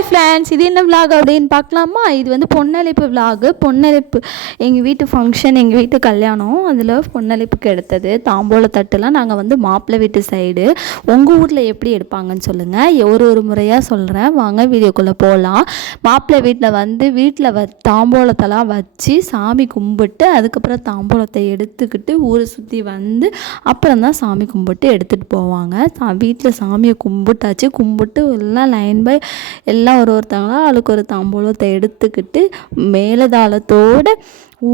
Hi friends, இது என்ன vlog அப்படின்னு பார்க்கலாமா? இது வந்து பொன்னழைப்பு விலாகு. பொன்னழைப்பு எங்கள் வீட்டு ஃபங்க்ஷன், எங்கள் வீட்டு கல்யாணம், அதில் பொன்னழைப்புக்கு எடுத்தது. தாம்போல தட்டுலாம் நாங்கள் வந்து மாப்பிள்ளை வீட்டு சைடு. உங்கள் ஊரில் எப்படி எடுப்பாங்கன்னு சொல்லுங்கள். ஒரு முறையாக சொல்கிறேன், வாங்க வீடியோக்குள்ளே போகலாம். மாப்பிள்ளை வீட்டில் வந்து தாம்போலத்தெல்லாம் வச்சு சாமி கும்பிட்டு அதுக்கப்புறம் தாம்போலத்தை எடுத்துக்கிட்டு ஊரை சுற்றி வந்து அப்புறம் தான் சாமி கும்பிட்டு எடுத்துகிட்டு போவாங்க. வீட்டில் சாமியை கும்பிட்டு எல்லாம் லைன் பை எல்லாம் ஒருத்தவங்களாம் ஆளுக்கு ஒரு தாம்பூலத்தை எடுத்துக்கிட்டு மேலதாளத்தோடு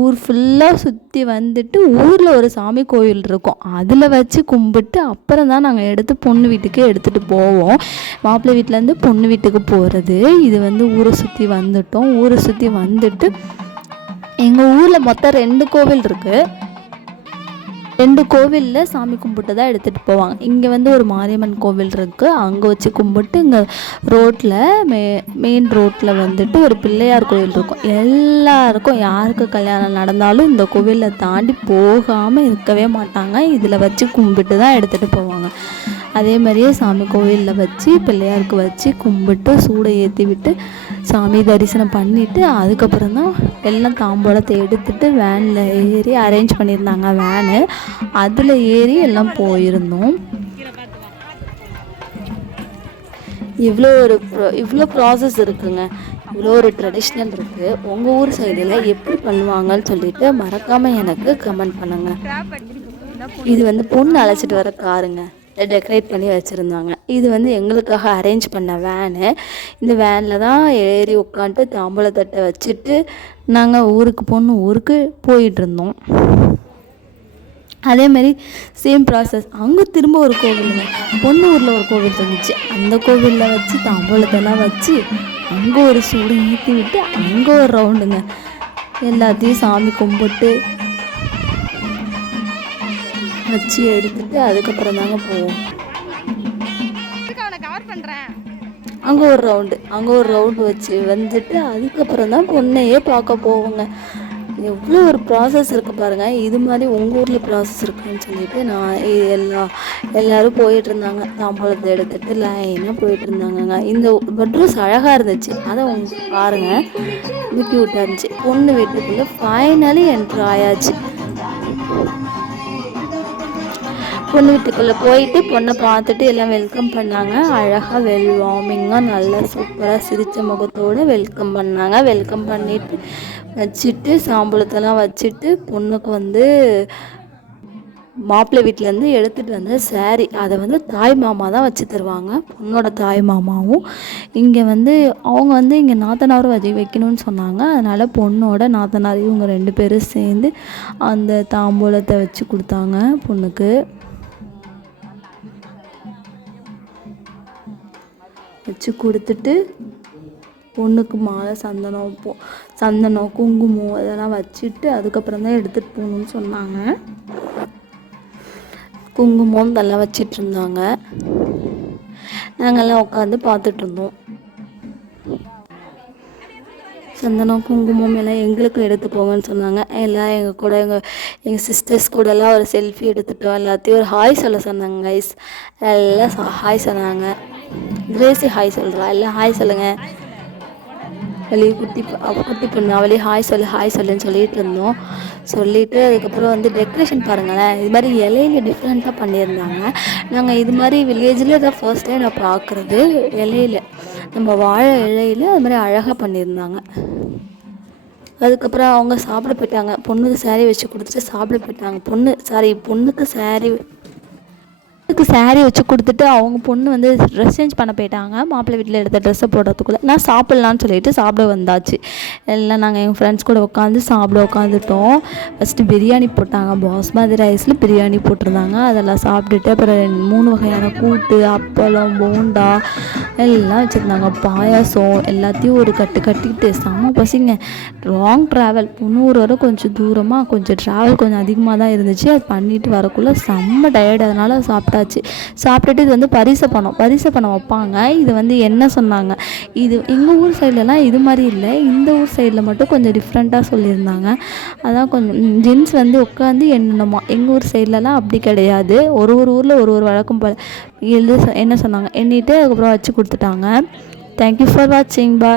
ஊர் ஃபுல்லாக சுற்றி வந்துட்டு ஊரில் ஒரு சாமி கோயில் இருக்கும், அதில் வச்சு கும்பிட்டு அப்புறம் தான் நாங்கள் எடுத்து பொண்ணு வீட்டுக்கு எடுத்துகிட்டு போவோம். மாப்பிள்ளை வீட்டிலேருந்து பொண்ணு வீட்டுக்கு போகிறது. இது வந்து ஊரை சுற்றி வந்துட்டு எங்கள் ஊரில் மொத்தம் 2 கோவில் இருக்குது. 2 கோவிலில் சாமி கும்பிட்டு தான் எடுத்துகிட்டு போவாங்க. இங்கே வந்து ஒரு மாரியம்மன் கோவில் இருக்குது, அங்கே வச்சு கும்பிட்டு இங்கே ரோட்டில் மெயின் ரோட்டில் வந்துட்டு ஒரு பிள்ளையார் கோவில் இருக்கும். எல்லாருக்கும் யாருக்கு கல்யாணம் நடந்தாலும் இந்த கோவிலில் தாண்டி போகாமல் இருக்கவே மாட்டாங்க. இதில் வச்சு கும்பிட்டு தான் எடுத்துகிட்டு போவாங்க. அதே மாதிரியே சாமி கோவிலில் வச்சு பிள்ளையாருக்கு வச்சு கும்பிட்டு சூடை ஏற்றி விட்டு சாமி தரிசனம் பண்ணிவிட்டு அதுக்கப்புறம் தான் எல்லாம் தாம்பூலத்தை எடுத்துகிட்டு வேனில் ஏறி அரேஞ்ச் பண்ணியிருந்தாங்க வேனு, அதில் ஏறி எல்லாம் போயிருந்தோம். இவ்வளோ ப்ராசஸ் இருக்குங்க, இவ்வளோ ஒரு ட்ரெடிஷ்னல் இருக்குது. உங்கள் ஊர் சைடில் எப்படி பண்ணுவாங்கன்னு சொல்லிட்டு மறக்காமல் எனக்கு கமெண்ட் பண்ணுங்கள். இது வந்து பொண்ணு அழைச்சிட்டு வர காருங்க, டெக்கரேட் பண்ணி வச்சுருந்தாங்க. இது வந்து எங்களுக்காக அரேஞ்ச் பண்ண வேனு. இந்த வேனில் தான் ஏறி உட்காந்துட்டு தாம்பூலத்தட்டை வச்சுட்டு நாங்கள் ஊருக்கு போயிட்டுருந்தோம். அதேமாரி சேம் ப்ராசஸ் அங்கே திரும்ப ஒரு கோவிலுங்க, பொண்ணு ஊரில் ஒரு கோவில் இருந்துச்சு, அந்த கோவிலில் வச்சு தாம்பூலத்தெல்லாம் வச்சு அங்கே ஒரு சூடு ஏற்றி விட்டு அங்கே ஒரு ரவுண்டுங்க எல்லாத்தையும் சாமி கும்பிட்டு வச்சு எடுத்துட்டு அதுக்கப்புறம் தாங்க போவோம். அங்கே ஒரு ரவுண்டு வச்சு வந்துட்டு அதுக்கப்புறம் தான் பொண்ணையே பார்க்க போவோங்க. எவ்வளோ ஒரு ப்ராசஸ் இருக்குது பாருங்கள். இது மாதிரி உங்கள் ஊரில் ப்ராசஸ் இருக்குன்னு சொல்லிட்டு நான் எல்லோரும் போயிட்டுருந்தாங்க. தாம்பூலத்தை எடுத்துகிட்டு லைனாக போயிட்டுருந்தாங்கங்க. இந்த பெட்ரூஸ் அழகாக இருந்துச்சு, அதை உங்களுக்கு பாருங்கள், இது க்யூட்டாக இருந்துச்சு. பொண்ணு வீட்டுக்குள்ளே ஃபைனலி என்ட்ரு ஆயாச்சு. பொண்ணு வீட்டுக்குள்ளே போயிட்டு பொண்ணை பார்த்துட்டு எல்லாம் வெல்கம் பண்ணாங்க. அழகாக வார்மிங்காக நல்லா சூப்பராக சிரித்த முகத்தோடு வெல்கம் பண்ணாங்க. வெல்கம் பண்ணிவிட்டு வச்சுட்டு சாம்பளத்தெல்லாம் வச்சுட்டு பொண்ணுக்கு வந்து மாப்பிள்ளை வீட்டிலேருந்து எடுத்துகிட்டு வந்த சாரீ, அதை வந்து தாய் மாமா தான் வச்சு தருவாங்க. பொண்ணோட தாய் மாமாவும் இங்கே வந்து அவங்க வந்து இங்கே நாத்தனாரும் வைக்கணும்னு சொன்னாங்க. அதனால் பொண்ணோட நாத்தனார் இவங்க 2 பேரும் சேர்ந்து அந்த தாம்பூலத்தை வச்சு கொடுத்தாங்க பொண்ணுக்கு. வச்சு கொடுத்துட்டு பொண்ணுக்கு மாலை சந்தனம் குங்குமம் இதெல்லாம் வச்சுட்டு அதுக்கப்புறம் தான் எடுத்துகிட்டு போகணுன்னு சொன்னாங்க. குங்குமம் இதெல்லாம் வச்சிட்டு இருந்தாங்க. நாங்கள்லாம் உட்காந்து பார்த்துட்ருந்தோம். சந்தனம் குங்குமம் எல்லாம் எங்களுக்கும் எடுத்து போங்கன்னு சொன்னாங்க. எல்லாம் எங்கள் கூட எங்கள் சிஸ்டர்ஸ் கூடலாம் ஒரு செல்ஃபி எடுத்துட்டோம். எல்லாத்தையும் ஒரு ஹாய் சொல்ல சொன்னாங்க. கைஸ் எல்லாம் ஹாய் சொன்னாங்க. கிரேசி ஹாய் சொல்கிறா, எல்லாம் ஹாய் சொல்லுங்கள். வெளியே குட்டி பொண்ணு அவளே ஹாய் சொல்லுன்னு சொல்லிட்டு இருந்தோம். சொல்லிவிட்டு அதுக்கப்புறம் வந்து டெக்கரேஷன் பாருங்களேன், இது மாதிரி இலையில டிஃப்ரெண்ட்டாக பண்ணியிருந்தாங்க. நாங்கள் இது மாதிரி வில்லேஜில் தான் ஃபர்ஸ்ட் டைம் நான் பார்க்குறது. இலையில நம்ம வாழை இலையில் அது மாதிரி அழகாக பண்ணியிருந்தாங்க. அதுக்கப்புறம் அவங்க சாப்பிட போயிட்டாங்க. பொண்ணுக்கு சாரீ வச்சு கொடுத்துட்டு சாப்பிட போயிட்டாங்க. பொண்ணுக்கு சாரீ வச்சு கொடுத்துட்டு அவங்க பொண்ணு வந்து ட்ரெஸ் சேஞ்ச் பண்ண போயிட்டாங்க. மாப்பிள்ளை வீட்டில் எடுத்த ட்ரெஸ்ஸை போடுறதுக்குள்ளே நான் சாப்பிட்லான்னு சொல்லிட்டு சாப்பிட வந்தாச்சு. எல்லாம் நாங்கள் எங்கள் ஃப்ரெண்ட்ஸ் கூட உட்காந்துட்டோம். ஃபஸ்ட்டு பிரியாணி போட்டாங்க, பாஸ்மதி ரைஸில் பிரியாணி போட்டிருந்தாங்க. அதெல்லாம் சாப்பிட்டுட்டு அப்புறம் 3 வகையான கூட்டு, அப்பளம், போண்டா எல்லாம் வச்சுருந்தாங்க. பாயாசம் எல்லாத்தையும் ஒரு கட்டிக்கிட்டு செம்ம பசிங்க. லாங் ட்ராவல், பொண்ணூர் வரை கொஞ்சம் தூரமாக, கொஞ்சம் ட்ராவல் கொஞ்சம் அதிகமாக தான் இருந்துச்சு. அது பண்ணிட்டு வரக்குள்ளே செம்ம டயர்டு, அதனால் சாப்பிட்டுட்டு இது வந்து பரிசை பணம் வைப்பாங்க. இது வந்து என்ன சொன்னாங்க, இது எங்கள் ஊர் சைட்லலாம் இது மாதிரி இல்லை, இந்த ஊர் சைடில் மட்டும் கொஞ்சம் டிஃப்ரெண்ட்டாக சொல்லியிருந்தாங்க. அதான் கொஞ்சம் ஜென்ஸ் வந்து உட்காந்து எண்ணணுமா. எங்கள் ஊர் சைட்லலாம் அப்படி கிடையாது. ஒரு ஊரில் ஒரு வழக்கம் போல் என்ன சொன்னாங்க, எண்ணிட்டு அதுக்கப்புறம் வச்சு கொடுத்துட்டாங்க. தேங்க்யூ ஃபார் வாட்சிங். பாய்.